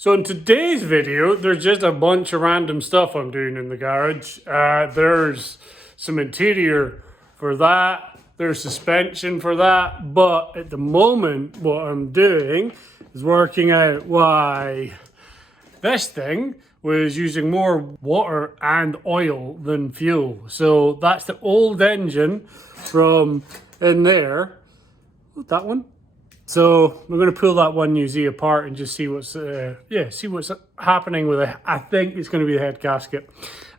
So in today's video, there's just a bunch of random stuff I'm doing in the garage. There's some interior for that. There's suspension for that. But at the moment, what I'm doing is working out why this thing was using more water and oil than fuel. So that's the old engine from in there. That one. So we're going to pull that 1UZ apart and just see what's see what's happening with it. I think it's going to be the head gasket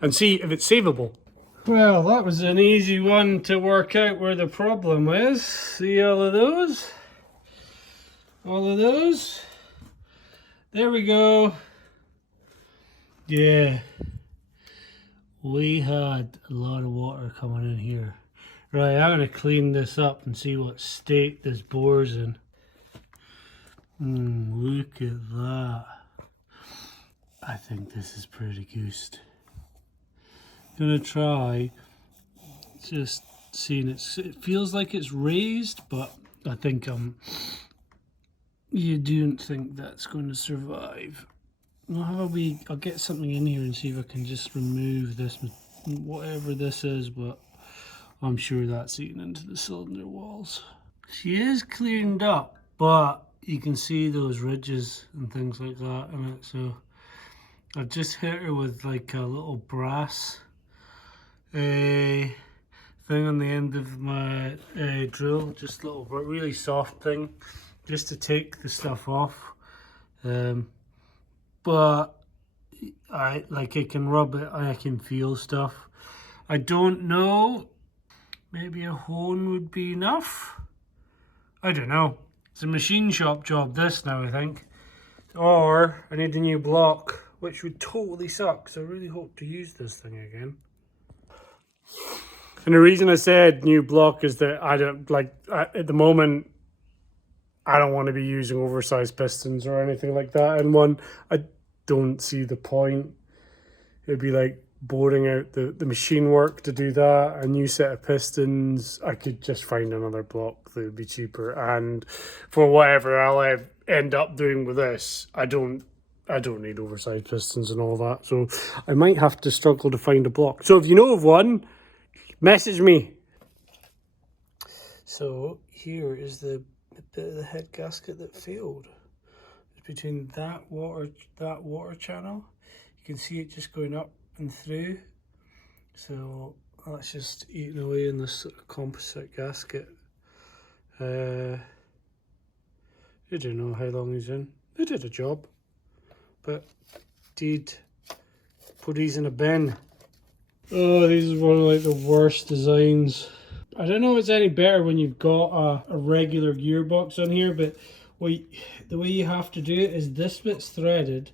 and see if it's savable. Well, that was an easy one to work out where the problem is. See all of those? All of those? There we go. Yeah. We had a lot of water coming in here. Right, I'm going to clean this up and see what state this bore's in. Look at that. I think this is pretty goosed. Gonna try just seeing it. It feels like it's raised, but I think you don't think that's going to survive. Well, how about I'll get something in here and see if I can just remove this, whatever this is, but I'm sure that's eaten into the cylinder walls. She is cleaned up, but you can see those ridges and things like that in it. So I've just hit her with like a little brass thing on the end of my drill, just a little really soft thing, just to take the stuff off. But I can rub it, I can feel stuff. I don't know, maybe a hone would be enough. I don't know. It's a machine shop job this now, I think. Or I need a new block, which would totally suck, so I really hope to use this thing again. And the reason I said new block is that I don't at the moment I don't want to be using oversized pistons or anything like that in one. I don't see the point. It'd be like boring out the machine work to do that. A new set of pistons, I could just find another block that would be cheaper. And for whatever I'll end up doing with this, I don't need oversized pistons and all that. So I might have to struggle to find a block. So if you know of one, message me. So here is the bit of the head gasket that failed. It's between that water channel. You can see it just going up and through. So that's just eating away in this sort of composite gasket. I don't know how long he's in. They did a job, but did put these in a bin. Oh, these is one of like the worst designs. I don't know if it's any better when you've got a regular gearbox on here, but the way you have to do it is this bit's threaded,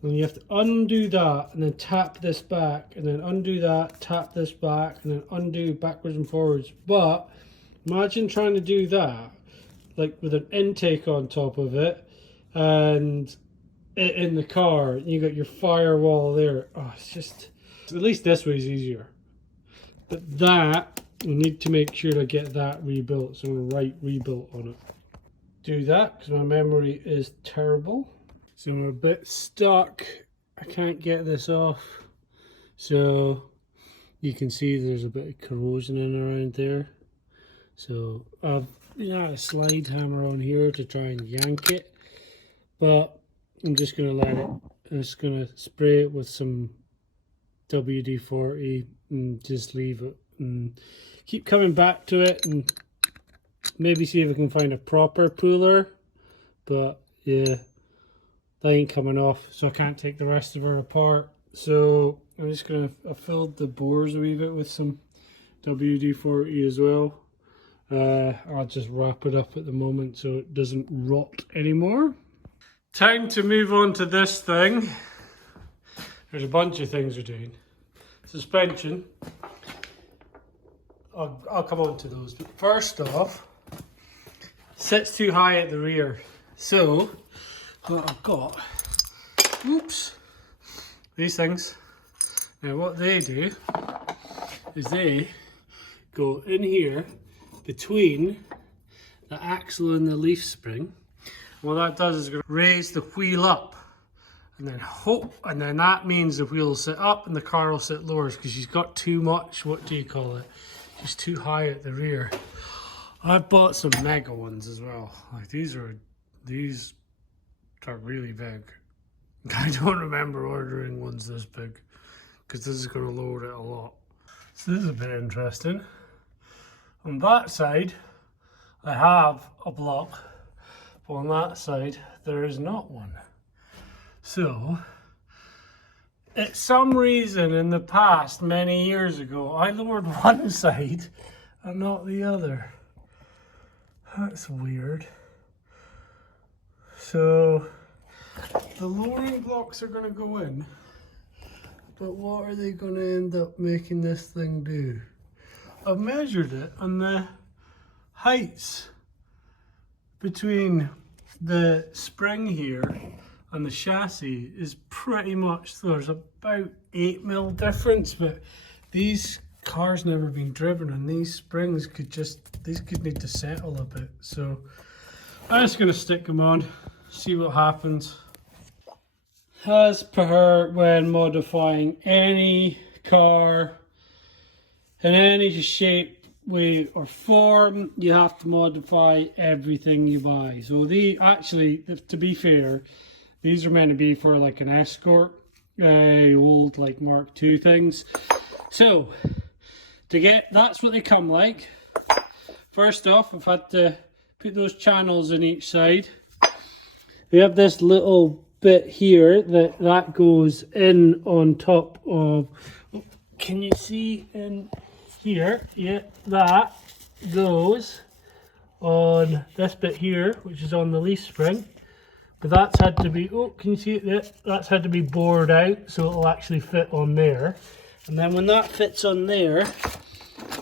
and you have to undo that and then tap this back, and then undo that, tap this back, and then undo backwards and forwards. But imagine trying to do that like with an intake on top of it and it in the car, and you got your firewall there. Oh, it's just, at least this way is easier. But that, we need to make sure to get that rebuilt, so we'll write rebuilt on it. Do that because my memory is terrible. So we're a bit stuck. I can't get this off. So you can see there's a bit of corrosion in around there. So I've got a slide hammer on here to try and yank it. But I'm just going to let it, I'm just going to spray it with some WD-40 and just leave it. And keep coming back to it and maybe see if I can find a proper puller. But yeah, that ain't coming off, so I can't take the rest of her apart. So I'm just gonna, I filled the bores a wee bit with some WD-40 as well. I'll just wrap it up at the moment so it doesn't rot anymore. Time to move on to this thing. There's a bunch of things we're doing. Suspension. I'll come on to those. But first off, sits too high at the rear. So what I've got, oops, these things. Now what they do is they go in here between the axle and the leaf spring. What that does is going to raise the wheel up and then that means the wheel will sit up and the car will sit lower because she's got too much, what do you call it? She's too high at the rear. I've bought some mega ones as well. Like these are really big. I don't remember ordering ones this big because this is going to lower it a lot. So this is a bit interesting. On that side, I have a block, but on that side, there is not one. So, at some reason in the past, many years ago, I lowered one side and not the other. That's weird. So, the lowering blocks are going to go in, but what are they going to end up making this thing do? I've measured it, and the heights between the spring here and the chassis is pretty much, there's about 8mm difference, but these cars never been driven and these springs could need to settle a bit. So I'm just going to stick them on, see what happens. As per when modifying any car in any shape, way or form, you have to modify everything you buy. So to be fair, these are meant to be for like an Escort, old like Mark II things. So that's what they come like. First off, I've had to put those channels in each side. We have this little bit here that goes in on top of, can you see in here? Yeah, that goes on this bit here, which is on the leaf spring. But that's had to be, can you see it there? That's had to be bored out so it'll actually fit on there. And then when that fits on there,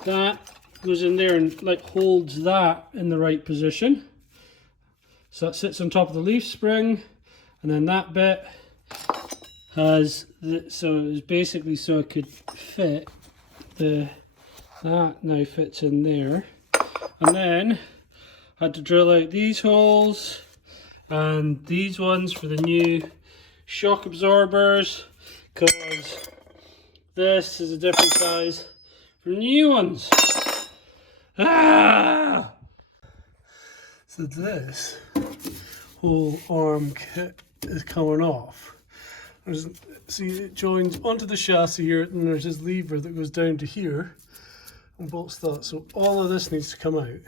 that goes in there and like holds that in the right position. So that sits on top of the leaf spring, and then that bit has, so it was basically so it could fit that now fits in there. And then I had to drill out these holes and these ones for the new shock absorbers, because this is a different size from the new ones. Ah! So this whole arm kit is coming off. See, it joins onto the chassis here, and there's this lever that goes down to here and bolts that. So all of this needs to come out,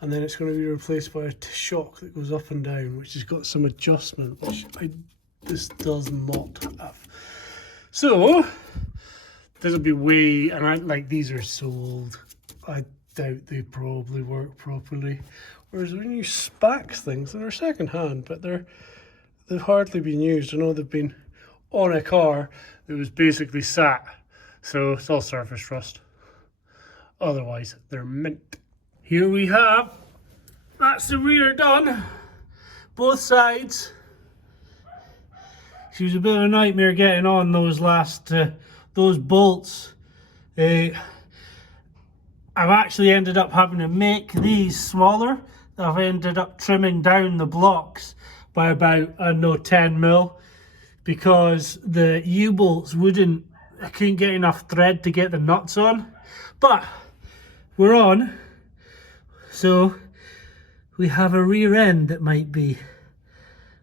and then it's going to be replaced by a shock that goes up and down, which has got some adjustment, which this does not have. So this will be these are so old, I doubt they probably work properly. Whereas when you Spax things, they're second hand, but they've hardly been used. I know they've been on a car that was basically sat, so it's all surface rust. Otherwise, they're mint. Here we have, that's the rear done, both sides. She was a bit of a nightmare getting on those those bolts. I've actually ended up having to make these smaller. I've ended up trimming down the blocks by about, 10mm, because the U-bolts I couldn't get enough thread to get the nuts on. But we're on, so we have a rear end that might be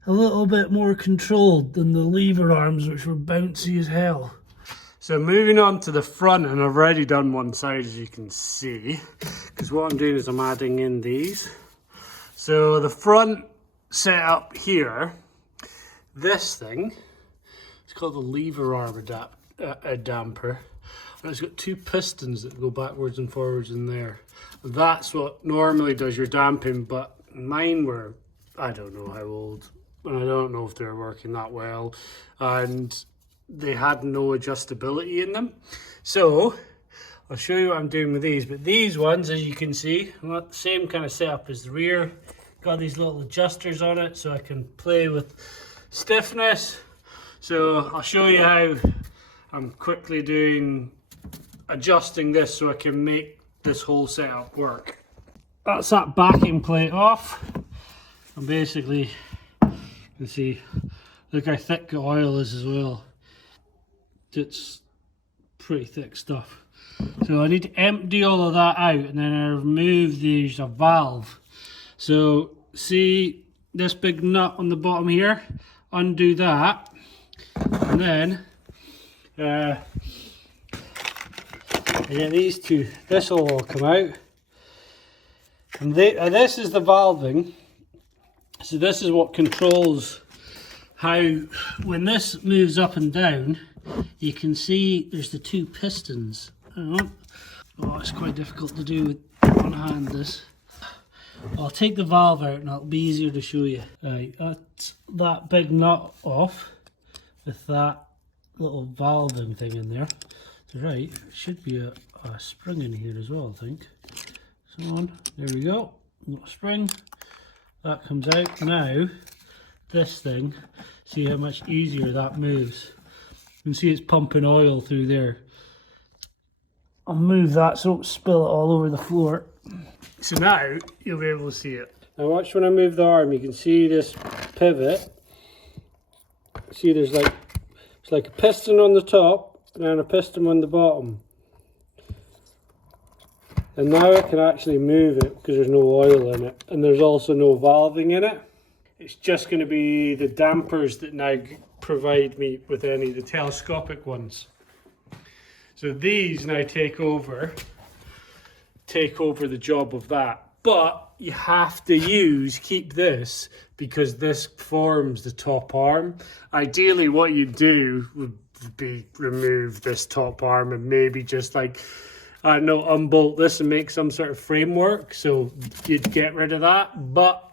a little bit more controlled than the lever arms, which were bouncy as hell. So moving on to the front, and I've already done one side, as you can see, because what I'm doing is I'm adding in these. So the front setup here, this thing, it's called the lever arm damper, and it's got two pistons that go backwards and forwards in there. That's what normally does your damping, but mine were, I don't know how old, and I don't know if they're working that well, and they had no adjustability in them. So I'll show you what I'm doing with these, but these ones, as you can see, I'm not the same kind of setup as the rear. Got these little adjusters on it so I can play with stiffness. So I'll show you how I'm quickly adjusting this so I can make this whole setup work. That's that backing plate off, and basically you can see Look how thick the oil is as well. It's pretty thick stuff. So I need to empty all of that out, and then I remove there's a valve. So see this big nut on the bottom here? Undo that, and then I get these two. This will all come out, and this is the valving. So this is what controls how, when this moves up and down, you can see there's the two pistons. Oh, it's quite difficult to do with one hand, this. I'll take the valve out and it'll be easier to show you. Right, that's that big nut off with that little valving thing in there. So right, should be a spring in here as well, I think. So on, there we go. Got a spring. That comes out. Now, this thing, see how much easier that moves. You can see it's pumping oil through there. I'll move that so it don't spill it all over the floor. So now you'll be able to see it. Now watch when I move the arm, you can see this pivot. See there's like a piston on the top and then a piston on the bottom. And now I can actually move it because there's no oil in it, and there's also no valving in it. It's just going to be the dampers that now provide me with any of the telescopic ones. So these now take over the job of that. But you have to keep this because this forms the top arm. Ideally what you do would be remove this top arm and maybe just like, I don't know, unbolt this and make some sort of framework. So you'd get rid of that, but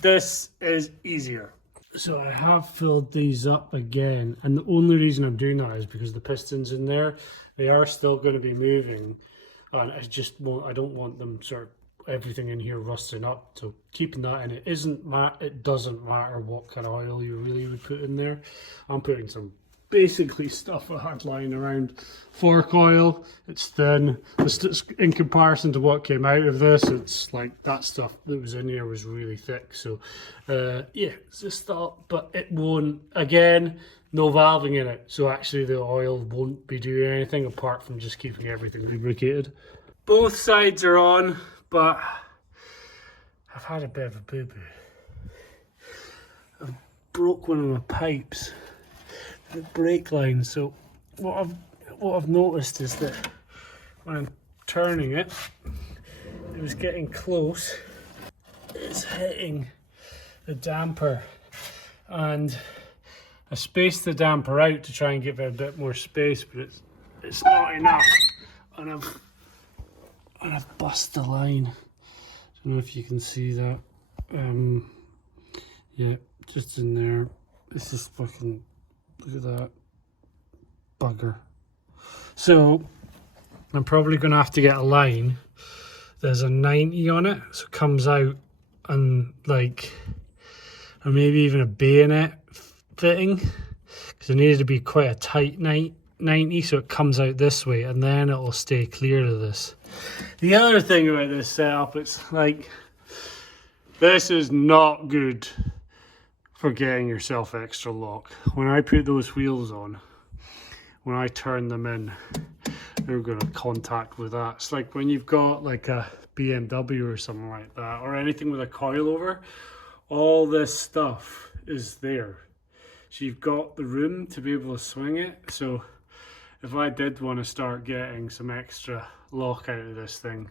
this is easier. So I have filled these up again, and the only reason I'm doing that is because the pistons in there, they are still going to be moving, and I don't want them sort of everything in here rusting up. So keeping that in, it doesn't matter what kind of oil you really would put in there. I'm putting some basically stuff I had lying around. Fork oil, it's thin. It's in comparison to what came out of this, it's like that stuff that was in here was really thick. So yeah, it's just that, but it won't, again, no valving in it. So actually the oil won't be doing anything apart from just keeping everything lubricated. Both sides are on, but I've had a bit of a boo-boo. I've broke one of my pipes, the brake line. So what I've noticed is that when I'm turning it, it was getting close. It's hitting the damper, and I spaced the damper out to try and give it a bit more space, but it's not enough, and I've bust the line. I don't know if you can see that. Yeah, just in there. It's just fucking, look at that bugger. So I'm probably going to have to get a line. There's a 90 on it, so it comes out and like, or maybe even a bayonet fitting, because it needed to be quite a tight 90, so it comes out this way, and then it will stay clear to this. The other thing about this setup, it's like, this is not good for getting yourself extra lock. When I put those wheels on, when I turn them in, they're going to contact with that. It's like when you've got like a BMW or something like that, or anything with a coilover, all this stuff is there. So you've got the room to be able to swing it. So if I did want to start getting some extra lock out of this thing,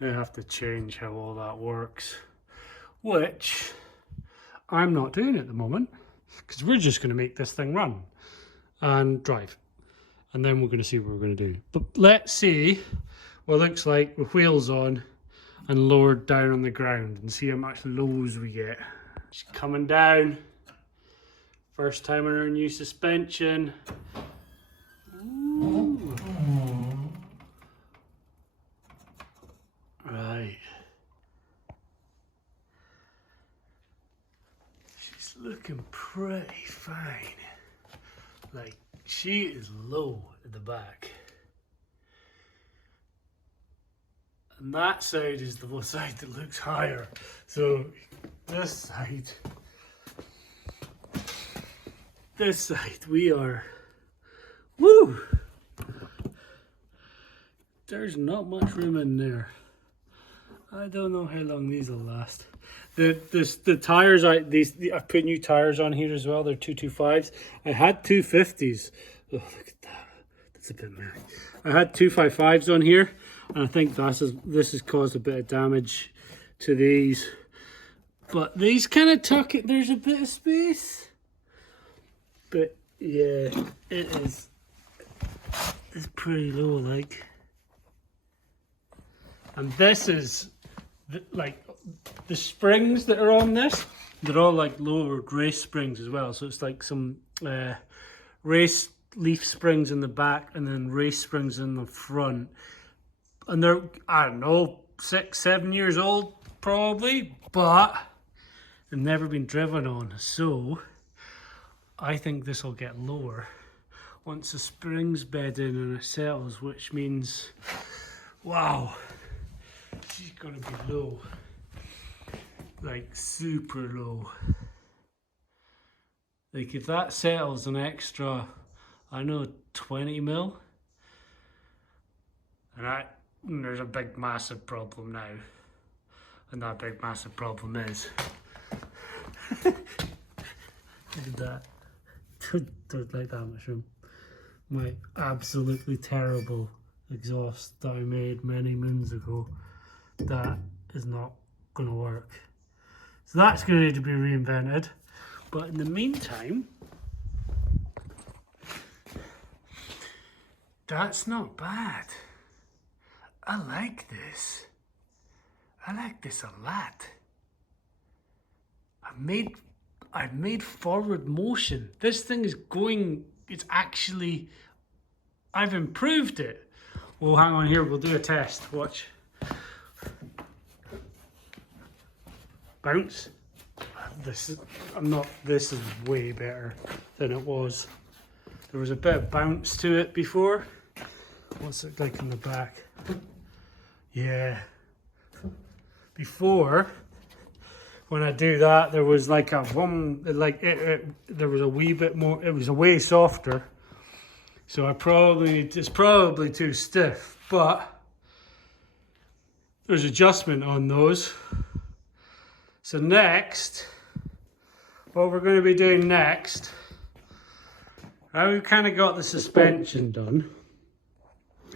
I have to change how all that works, which I'm not doing at the moment, because we're just going to make this thing run and drive, and then we're going to see what we're going to do. But let's see what it looks like with wheels on and lowered down on the ground, and see how much lows we get. Just coming down, first time on our new suspension. Ooh. Right. She's looking pretty fine. Like, she is low at the back. And that side is the side that looks higher. So this side this side we are, woo! There's not much room in there. I don't know how long these will last. The tires, I've put new tires on here as well. They're 225s. I had 250s. Oh, look at that. That's a bit mad. I had 255s on here, and I think this has caused a bit of damage to these. But these kind of tuck it. There's a bit of space. But yeah, it's pretty low, like. And this is like the springs that are on this. They're all like lower race springs as well. So it's like some race leaf springs in the back and then race springs in the front. And they're, I don't know, 6-7 years old probably, but they've never been driven on. So I think this will get lower once the springs bed in and it settles, which means, wow, she's gonna be low, like super low. Like if that settles an extra, I know, 20 mil, and there's a big massive problem now, and that big massive problem is, look at that, don't like that much room. My absolutely terrible exhaust that I made many moons ago, that is not going to work. So that's going to need to be reinvented. But in the meantime, that's not bad. I like this. I like this a lot. I've made forward motion. This thing is going, it's actually, I've improved it. Well, hang on here, we'll do a test. Watch. Bounce. This is way better than it was. There was a bit of bounce to it before. What's it like in the back? Yeah. Before, when I do that, there was like a one, like there was a wee bit more, it was a way softer. So it's probably too stiff, but there's adjustment on those. So next, what we're going to be doing next, now we've kind of got the suspension done.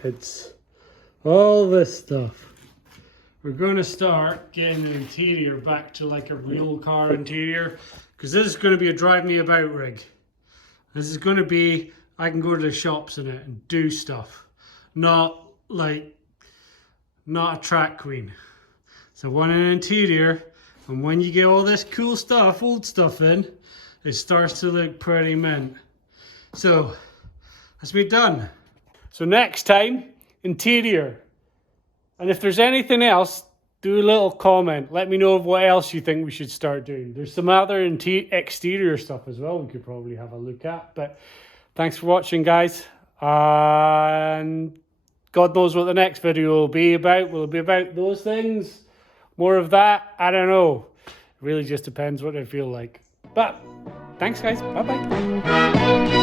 It's all this stuff. We're going to start getting the interior back to like a real car interior, because this is going to be a drive me about rig. This is going to be, I can go to the shops in it and do stuff, not a track queen. So I want an interior, and when you get all this cool stuff, old stuff in, it starts to look pretty mint. So let's be done. So next time, interior. And if there's anything else, do a little comment. Let me know what else you think we should start doing. There's some other exterior stuff as well we could probably have a look at. But thanks for watching, guys. And God knows what the next video will be about. Will it be about those things? More of that? I don't know. It really just depends what I feel like. But thanks, guys. Bye-bye.